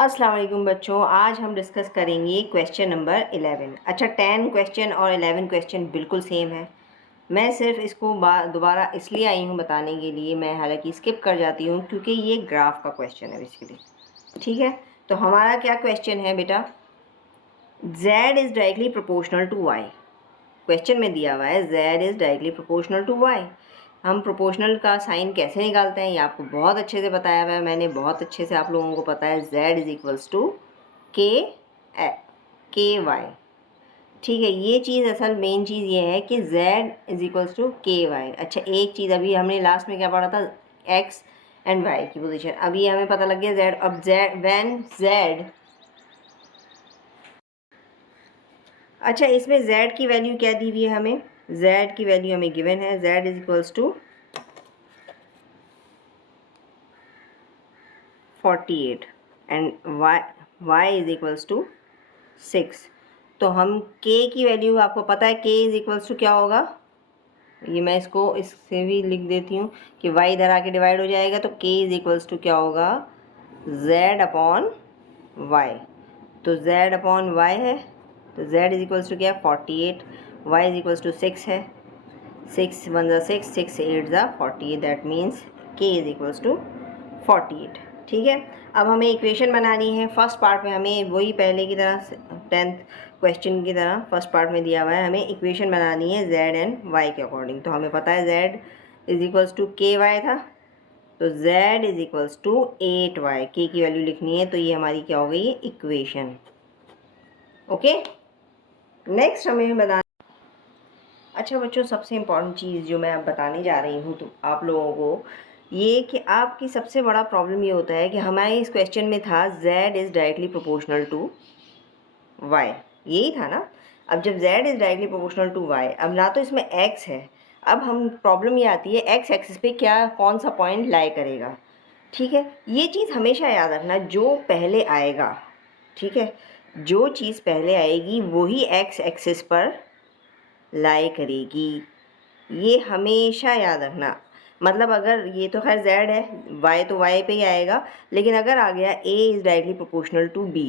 अस्सलाम वालेकुम बच्चों, आज हम डिस्कस करेंगे क्वेश्चन नंबर 11। अच्छा, 10 क्वेश्चन और 11 क्वेश्चन बिल्कुल सेम है। मैं सिर्फ इसको दोबारा इसलिए आई हूँ बताने के लिए। मैं हालांकि स्किप कर जाती हूँ क्योंकि ये ग्राफ का क्वेश्चन है बेसिकली। ठीक है, तो हमारा क्या क्वेश्चन है बेटा? z is directly proportional to y। Question में दिया हुआ है z is directly proportional to y। हम प्रोपोर्शनल का साइन कैसे निकालते हैं ये आपको बहुत अच्छे से बताया हुआ है मैंने, बहुत अच्छे से आप लोगों को पता है। z is equals to k Y. ठीक है, ये चीज़ असल मेन चीज़ ये है कि z is equals to k Y. अच्छा, एक चीज़ अभी हमने लास्ट में क्या पढ़ा था? x एंड y की पोजीशन। अभी हमें पता लग गया z। अब z व्हेन z, अच्छा इसमें z की वैल्यू क्या दी हुई है हमें? z की वैल्यू हमें गिवन है, z is equals to 48 and y is equals to 6। तो हम k की वैल्यू आपको पता है, k इज इक्वल्स टू क्या होगा? ये मैं इसको इससे भी लिख देती हूँ कि y इधर आके डिवाइड हो जाएगा, तो k इज इक्वल्स टू क्या होगा? z upon y। तो z अपॉन y है, तो z इज इक्वल्स टू क्या? 48। y इज इक्वल्स टू 6 है। 6 1 ज़ा 6, 6 8 ज़ा 48। That means k is equals to 48। ठीक है, अब हमें इक्वेशन बनानी है। फर्स्ट पार्ट में हमें वही पहले की तरह 10th क्वेश्चन की तरह फर्स्ट पार्ट में दिया हुआ है, हमें इक्वेशन बनानी है z एंड y के अकॉर्डिंग। तो हमें पता है z is equals to k y था, तो z is equals to 8y। k की वैल्यू लिखनी है, तो ये हमारी क्या हो गई? इक्वेशन। ओके, नेक्स्ट हमें बता। अच्छा बच्चों, सबसे इम्पॉर्टेंट चीज़ जो मैं अब बताने जा रही हूँ तो आप लोगों को, ये कि आपकी सबसे बड़ा प्रॉब्लम ये होता है कि हमारे इस क्वेश्चन में था z is directly proportional to y, यही था ना। अब जब z is directly proportional to y, अब ना तो इसमें x है। अब हम प्रॉब्लम ये आती है x एक्सिस पे क्या कौन सा पॉइंट लाई करेगा। ठीक है, ये चीज़ हमेशा याद रखना, जो पहले आएगा, ठीक है, जो चीज़ पहले आएगी वही x एक्सिस पर लाई करेगी। ये हमेशा याद रखना। मतलब अगर ये तो खैर z है, y तो y पे ही आएगा, लेकिन अगर आ गया a is directly proportional to b,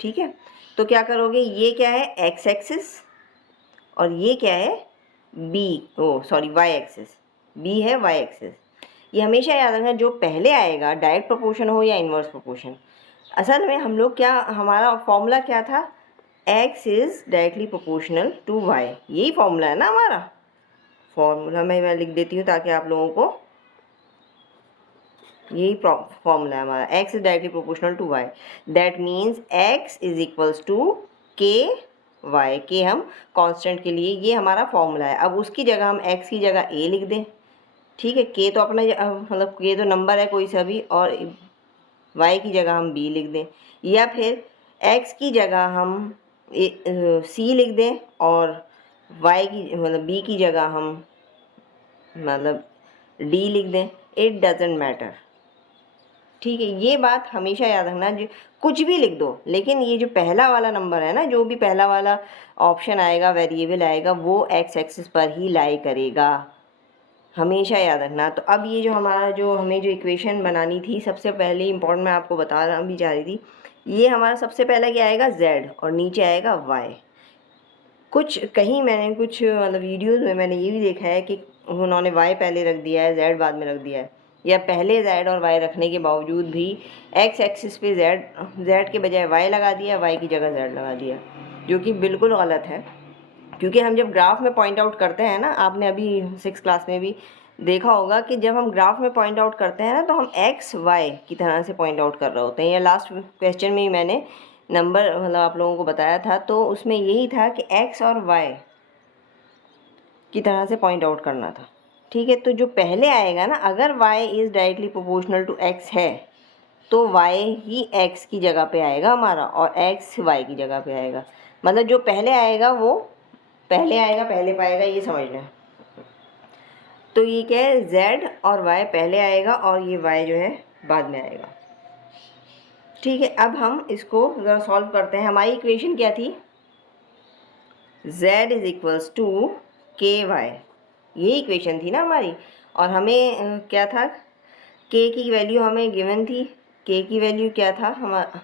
ठीक है, तो क्या करोगे? ये क्या है? x एक्सिस, और ये क्या है? b, ओ सॉरी y एक्सिस। b है y एक्सिस। ये हमेशा याद रखना, जो पहले आएगा, डायरेक्ट प्रोपोर्शन हो या इन्वर्स प्रोपोर्शन। असल में हम लोग क्या, हमारा फॉर्मूला क्या था? x is directly proportional to y। यही फॉर्मूला है ना हमारा। फॉर्मूला में मैं लिख देती हूँ ताकि आप लोगों को, यही फॉर्मूला है हमारा, x is directly proportional to y। That means x is equals to k y. K हम कांस्टेंट के लिए, ये हमारा फॉर्मूला है। अब उसकी जगह हम x की जगह a लिख दें। ठीक है, के तो अपना मतलब के तो नंबर है कोई सा भी, और y की जगह हम b लिख दें, या फिर x की जगह हम c लिख दें और y की मतलब b की जगह हम मतलब डी लिख दें। It doesn't matter. ठीक है, ये बात हमेशा याद रखना, जो कुछ भी लिख दो, लेकिन ये जो पहला वाला नंबर है ना, जो भी पहला वाला ऑप्शन आएगा, वेरिएबल आएगा, वो एक्स एक्सिस पर ही लाई करेगा। हमेशा याद रखना। तो अब ये जो हमारा, जो हमें जो इक्वेशन बनानी थी, सबसे पहले इम्पोर्टेंट मैं आपको बताना भी चाह रही थी, ये हमारा सबसे पहले क्या आएगा? z, और नीचे आएगा y। कुछ कहीं मैंने कुछ मतलब वीडियोस में मैंने ये भी देखा है कि उन्होंने y पहले रख दिया है, z बाद में रख दिया है, या पहले z और y रखने के बावजूद भी x एक्सिस पे z के बजाय y लगा दिया, y की जगह z लगा दिया, जो कि बिल्कुल गलत है। क्योंकि हम जब ग्राफ में पॉइंट आउट करते हैं ना, आपने अभी 6 क्लास में भी देखा होगा कि जब हम ग्राफ में पॉइंट आउट करते हैं ना, तो हम x y की तरह से पॉइंट आउट कर रहे होते हैं। या लास्ट क्वेश्चन में ही मैंने नंबर मतलब आप लोगों को बताया था, तो उसमें यही था कि x और y की तरह से पॉइंट आउट करना था। ठीक है, तो जो पहले आएगा ना, अगर y is directly proportional to x है, तो y ही x की जगह पे आएगा हमारा, और x y की जगह पे आएगा। मतलब जो पहले आएगा वो पहले आएगा, पहले पाएगा, ये समझना। तो ये क्या है? z और y पहले आएगा, और ये y जो है बाद में आएगा। ठीक है, अब हम इसको ज़रा सॉल्व करते हैं। हमारी इक्वेशन क्या थी? z is equals to k Y, यही इक्वेशन थी ना हमारी। और हमें क्या था? k की वैल्यू हमें गिवन थी। k की वैल्यू क्या था हमारा?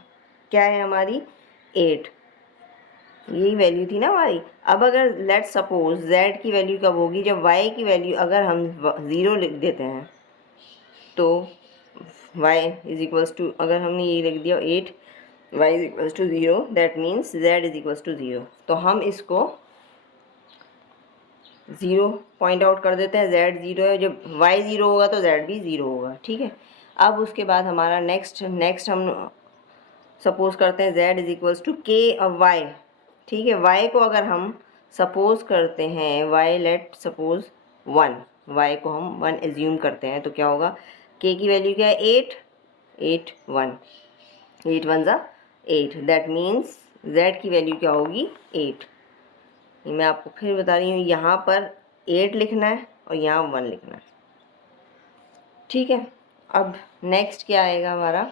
क्या है हमारी 8, यही वैल्यू थी ना हमारी। अब अगर लेट सपोज z की वैल्यू कब होगी, जब y की वैल्यू अगर हम 0 लिख देते हैं तो y इज इक्वल्स टू, अगर हमने ये लिख दिया 8 y is equals to 0, that means z is equals to 0। तो हम इसको 0 पॉइंट आउट कर देते हैं, z 0 है, जब y 0 होगा तो z भी 0 होगा, ठीक है। अब उसके बाद हमारा नेक्स्ट हम सपोज करते हैं z is equals to k of y, ठीक है। y को अगर हम सपोज करते हैं, y लेट सपोज 1, y को हम 1 एज्यूम करते हैं, तो क्या होगा, k की वैल्यू क्या है 8, 8 1, 8 1 ज़ा 8, दैट मीन्स z की वैल्यू क्या होगी 8। ये मैं आपको फिर बता रही हूँ, यहाँ पर 8 लिखना है और यहाँ 1 लिखना है, ठीक है। अब नेक्स्ट क्या आएगा हमारा,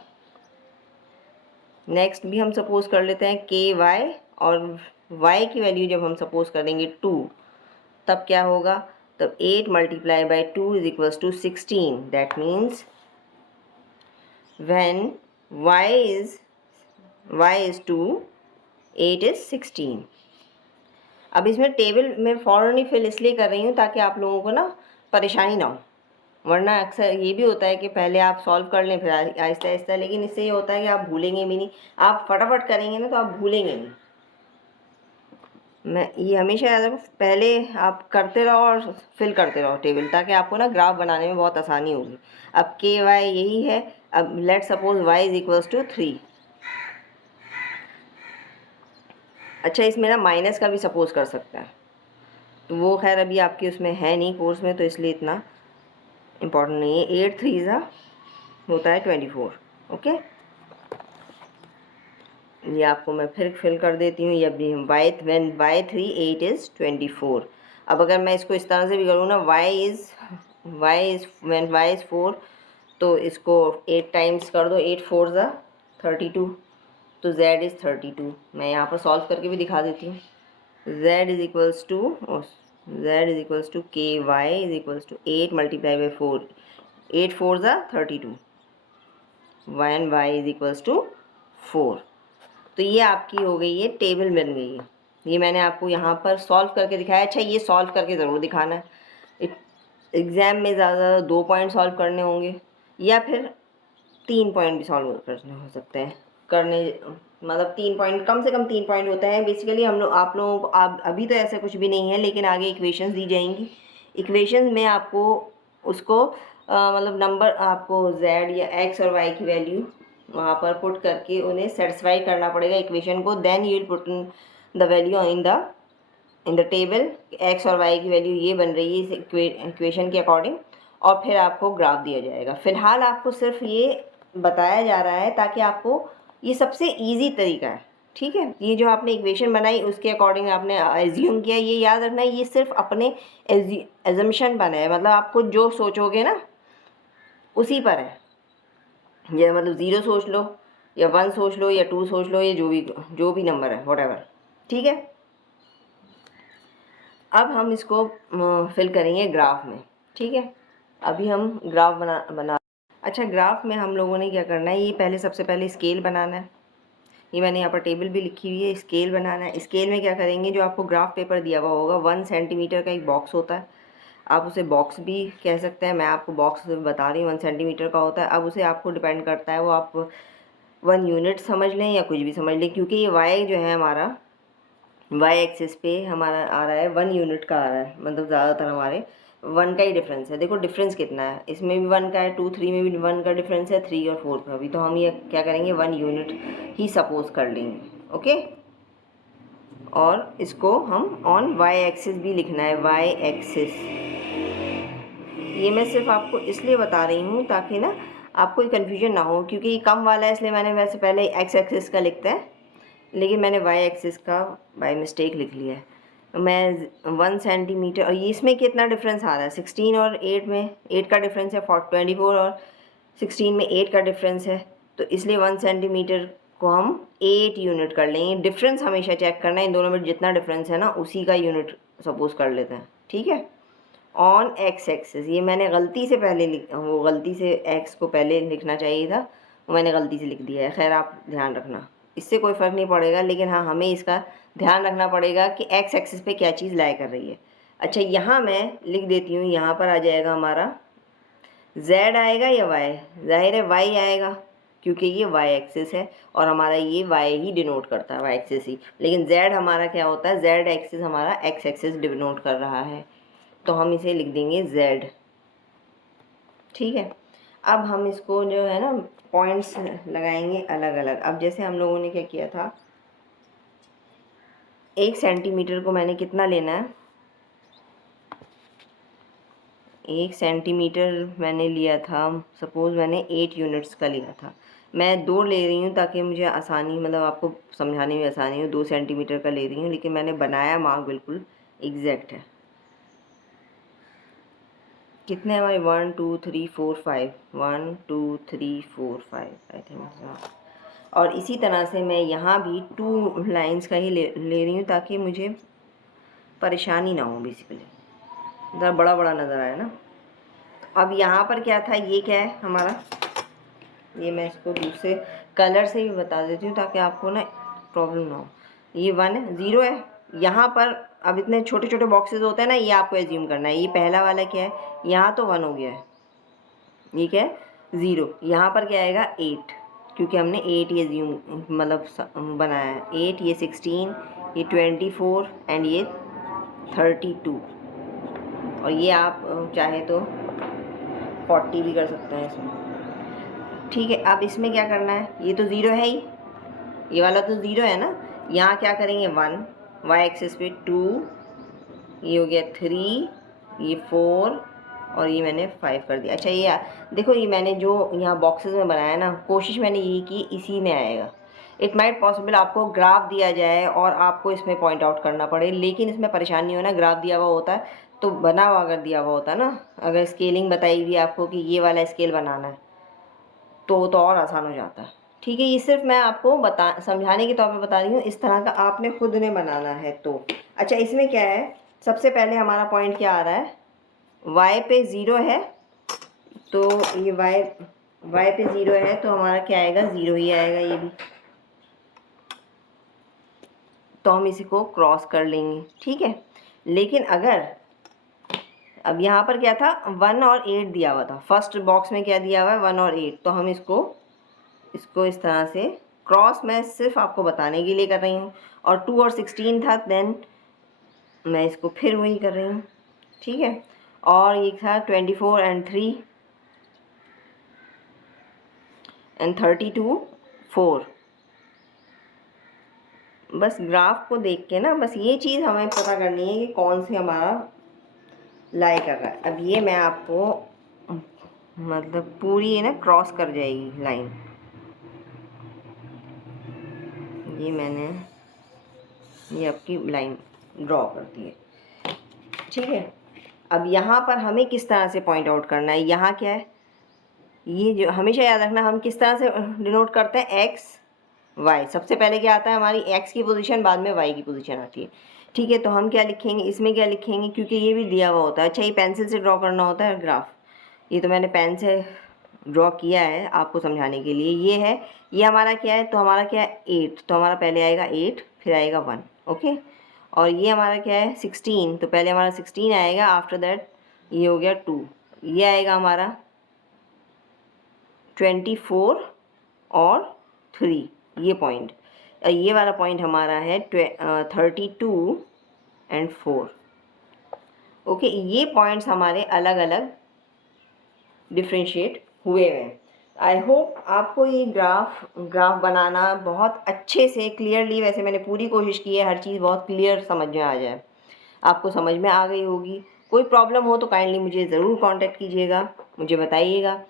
नेक्स्ट भी हम सपोज कर लेते हैं के वाई, और y की वैल्यू जब हम सपोज करेंगे 2, तब क्या होगा, तब 8 multiply by 2 is equals to 16, that means when y is 2, 8 is 16। अब इसमें टेबल में फ़ौरन ही फिल इसलिए कर रही हूँ ताकि आप लोगों को ना परेशानी ना हो, वरना अक्सर ये भी होता है कि पहले आप सॉल्व कर लें फिर आहिस्ता आहिस्ता, लेकिन इससे ये होता है कि आप भूलेंगे भी नहीं, आप फटाफट करेंगे ना तो आप भूलेंगे नहीं। मैं ये हमेशा याद रखो, पहले आप करते रहो और फिल करते रहो टेबल, ताकि आपको ना ग्राफ बनाने में बहुत आसानी होगी। अब के वाई यही है, अब let suppose y is equals to 3। अच्छा, इसमें ना माइनस का भी सपोज कर सकते हैं, तो वो खैर अभी आपके उसमें है नहीं कोर्स में, तो इसलिए इतना इम्पोर्टेंट नहीं है। 8 3 ज़ा होता है 24, ओके। ये आपको मैं फिर फिल कर देती हूँ, ये अभी हम व्हेन y 3 8 इज़ 24। अब अगर मैं इसको इस तरह से भी करूँ ना, y is when y is 4, तो इसको 8 टाइम्स कर दो, 8 4 ज़ा 32, तो z इज़ 32। मैं यहाँ पर सॉल्व करके भी दिखा देती हूँ। z is equals to k y is equals to 8 multiply by 4, 8 4 ज़ा 32, one y is equals to 4। तो ये आपकी हो गई है, टेबल बन गई है। ये मैंने आपको यहाँ पर सॉल्व करके दिखाया। अच्छा, ये सॉल्व करके ज़रूर दिखाना है, एग्ज़ाम में ज़्यादा 2 पॉइंट सॉल्व करने होंगे या फिर 3 पॉइंट भी सॉल्व करने हो सकते हैं, करने मतलब 3 पॉइंट, कम से कम 3 पॉइंट होते हैं बेसिकली। हम लोग आप लोगों को अभी तो ऐसा कुछ भी नहीं है, लेकिन आगे इक्वेशंस दी जाएंगी। इक्वेशंस में आपको उसको मतलब नंबर आपको z या x और y की वैल्यू वहाँ पर पुट करके उन्हें सेटिस्फाई करना पड़ेगा इक्वेशन को। Then you will put the value in the table, x और y की वैल्यू ये बन रही है इस इक्वेशन के अकॉर्डिंग, और फिर आपको ग्राफ दिया जाएगा। फ़िलहाल आपको सिर्फ ये बताया जा रहा है ताकि आपको ये सबसे ईजी तरीका है, ठीक है। ये जो आपने इक्वेशन बनाई उसके अकॉर्डिंग आपने एज्यूम किया, ये याद रखना है, ये सिर्फ अपने एजम्पशन पर है, मतलब आपको जो सोचोगे ना उसी पर है। ये मतलब 0 सोच लो या 1 सोच लो या 2 सोच लो, ये जो भी नंबर है व्हाटएवर, ठीक है। अब हम इसको फिल करेंगे ग्राफ में, ठीक है। अभी हम ग्राफ बना अच्छा, ग्राफ में हम लोगों ने क्या करना है, ये पहले सबसे पहले स्केल बनाना है। ये मैंने यहाँ पर टेबल भी लिखी हुई है, स्केल बनाना है। स्केल में क्या करेंगे, जो आपको ग्राफ पेपर दिया हुआ होगा 1 सेंटीमीटर का एक बॉक्स होता है, आप उसे बॉक्स भी कह सकते हैं, मैं आपको बॉक्स बता रही हूँ 1 सेंटीमीटर का होता है। अब उसे आपको डिपेंड करता है, वो आप 1 यूनिट समझ लें या कुछ भी समझ लें, क्योंकि ये y जो है हमारा y एक्सिस पे हमारा आ रहा है 1 यूनिट का आ रहा है, मतलब ज़्यादातर हमारे 1 का ही डिफरेंस है। देखो डिफरेंस कितना है, इसमें भी 1 का है, 2 3 में भी 1 का डिफरेंस है, 3 और 4 का भी। तो हम ये क्या करेंगे, 1 यूनिट ही सपोज कर लेंगे, ओके। और इसको हम ऑन y एक्सिस भी लिखना है, y एक्सिस। ये मैं सिर्फ आपको इसलिए बता रही हूँ ताकि ना आपको कोई कन्फ्यूजन ना हो, क्योंकि ये कम वाला है इसलिए मैंने वैसे पहले x एक्सिस का लिखता है, लेकिन मैंने y एक्सिस का बाय मिस्टेक लिख लिया है। मैं 1 सेंटीमीटर, और ये इसमें कितना डिफरेंस आ रहा है, 16 और 8 में 8 का डिफरेंस है, 24 और 16 में 8 का डिफरेंस है, तो इसलिए 1 सेंटीमीटर को हम 8 यूनिट कर लेंगे। डिफरेंस हमेशा चेक करना है, इन दोनों में जितना डिफरेंस है ना उसी का यूनिट सपोज कर लेते हैं, ठीक है। ऑन x एक्सिस, ये मैंने गलती से पहले गलती से x को पहले लिखना चाहिए था, वो मैंने गलती से लिख दिया है, खैर आप ध्यान रखना, इससे कोई फ़र्क नहीं पड़ेगा, लेकिन हाँ हमें इसका ध्यान रखना पड़ेगा कि एक्स एक्सिस पे क्या चीज़ लाई कर रही है। अच्छा, यहाँ मैं लिख देती हूँ, यहाँ पर आ जाएगा हमारा z आएगा या y, जाहिर है y आएगा क्योंकि ये y एक्सिस है और हमारा ये y ही डिनोट करता है, y एक्सिस ही। लेकिन z हमारा क्या होता है, z एक्सिस हमारा x एक्सिस डिनोट कर रहा है, तो हम इसे लिख देंगे z। ठीक है, अब हम इसको जो है ना पॉइंट्स लगाएंगे अलग अलग। अब जैसे हम लोगों ने क्या किया था, 1 सेंटीमीटर को मैंने कितना लेना है, 1 सेंटीमीटर मैंने लिया था, सपोज़ मैंने 8 यूनिट्स का लिया था। मैं 2 ले रही हूँ ताकि मुझे आसानी, मतलब आपको समझाने में आसानी हो। 2 सेंटीमीटर का ले रही हूँ, लेकिन मैंने बनाया मार्क बिल्कुल एग्जैक्ट है। कितने हमारे 1 2 3 4 5, 1 2 3 4 5 आई थिंक। और इसी तरह से मैं यहाँ भी 2 लाइंस का ही ले रही हूँ ताकि मुझे परेशानी ना हो। बेसिकली ज़रा बड़ा बड़ा नज़र आया ना। अब यहाँ पर क्या था, ये क्या है हमारा, ये मैं इसको दूसरे कलर से भी बता देती हूँ ताकि आपको ना प्रॉब्लम ना हो। ये 1 है, 0 है यहाँ पर। अब इतने छोटे छोटे बॉक्सेस होते हैं ना, ये आपको एज्यूम करना है। ये पहला वाला क्या है, यहाँ तो 1 हो गया है, ये क्या है 0। यहाँ पर क्या आएगा 8, क्योंकि हमने 8 ये एज्यूम मतलब बनाया है। 8, ये 16, ये 24 एंड ये 32, और ये आप चाहे तो 40 भी कर सकते हैं इसमें। ठीक है, अब इसमें क्या करना है, ये तो 0 है ही, ये वाला तो 0 है ना। यहाँ क्या करेंगे 1, y एक्सिस पे 2, ये हो गया 3, ये 4 और ये मैंने 5 कर दिया। अच्छा, ये देखो, ये मैंने जो यहाँ बॉक्सेस में बनाया ना, कोशिश मैंने यही की इसी में आएगा। इट माइट पॉसिबल आपको ग्राफ दिया जाए और आपको इसमें पॉइंट आउट करना पड़े, लेकिन इसमें परेशानी हो ना, ग्राफ दिया हुआ होता है तो बना हुआ अगर दिया हुआ होता ना, अगर स्केलिंग बताई हुई आपको कि ये वाला स्केल बनाना है तो और आसान हो जाता है। ठीक है, ये सिर्फ मैं आपको समझाने के तौर पे बता रही हूँ, इस तरह का आपने खुद ने बनाना है तो। अच्छा, इसमें क्या है, सबसे पहले हमारा पॉइंट क्या आ रहा है, y पे 0 है, तो ये y पे 0 है तो हमारा क्या आएगा, 0 ही आएगा ये भी, तो हम इसी को क्रॉस कर लेंगे। ठीक है, लेकिन अगर अब यहाँ पर क्या था, 1 और 8 दिया हुआ था, फर्स्ट बॉक्स में क्या दिया हुआ है 1 और 8, तो हम इसको इस तरह से क्रॉस मैं सिर्फ आपको बताने के लिए कर रही हूँ। और 2 और 16 था, देन मैं इसको फिर वही कर रही हूँ। ठीक है, और ये था 24 एंड 3 एंड 32 4। बस ग्राफ को देख के ना, बस ये चीज़ हमें पता करनी है कि कौन से हमारा लाई कर रहा है। अब ये मैं आपको मतलब पूरी है ना क्रॉस कर जाएगी लाइन, ये मैंने ये आपकी लाइन ड्रॉ कर दी है। ठीक है, अब यहाँ पर हमें किस तरह से पॉइंट आउट करना है, यहाँ क्या है, ये जो हमेशा याद रखना, हम किस तरह से डिनोट करते हैं, एक्स वाई। सबसे पहले क्या आता है, हमारी एक्स की पोजीशन, बाद में वाई की पोजीशन आती है। ठीक है, तो हम क्या लिखेंगे, इसमें क्या लिखेंगे, क्योंकि ये भी दिया हुआ होता है। अच्छा, ये पेंसिल से ड्रॉ करना होता है ग्राफ, ये तो मैंने पेन से ड्रॉ किया है आपको समझाने के लिए। ये है, ये हमारा क्या है, तो हमारा क्या है 8, तो हमारा पहले आएगा 8 फिर आएगा 1। ओके, और ये हमारा क्या है 16, तो पहले हमारा 16 आएगा, आफ्टर दैट ये हो गया 2, ये आएगा हमारा 24 और 3, ये पॉइंट, ये वाला पॉइंट हमारा है 32 एंड 4। ओके, ये पॉइंट्स हमारे अलग अलग डिफ्रेंशिएट हुए हैं। आई होप आपको ये ग्राफ बनाना बहुत अच्छे से क्लियरली, वैसे मैंने पूरी कोशिश की है हर चीज़ बहुत क्लियर समझ में आ जाए, आपको समझ में आ गई होगी। कोई प्रॉब्लम हो तो काइंडली मुझे ज़रूर कांटेक्ट कीजिएगा, मुझे बताइएगा।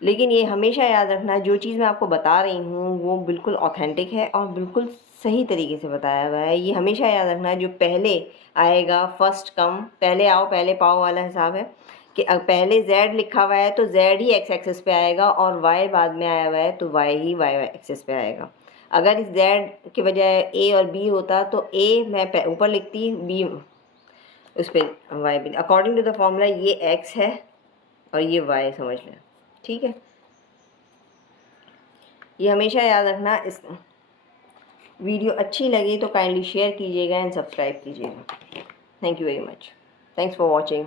लेकिन ये हमेशा याद रखना, जो चीज़ मैं आपको बता रही हूँ वो बिल्कुल ऑथेंटिक है और बिल्कुल सही तरीके से बताया हुआ है। ये हमेशा याद रखना, जो पहले आएगा फर्स्ट कम पहले आओ पहले पाओ वाला हिसाब है कि पहले z लिखा हुआ है तो z ही x एक्सिस पे आएगा, और y बाद में आया हुआ है तो y ही y एक्सिस पे आएगा। अगर इस z के बजाय a और b होता तो a मैं ऊपर लिखती, b उस पर y भी। अकॉर्डिंग टू द फॉर्मूला ये x है और ये y समझ लें। ठीक है, ये हमेशा याद रखना। वीडियो अच्छी लगी तो काइंडली शेयर कीजिएगा एंड सब्सक्राइब कीजिएगा। Thank you very much. Thanks for watching.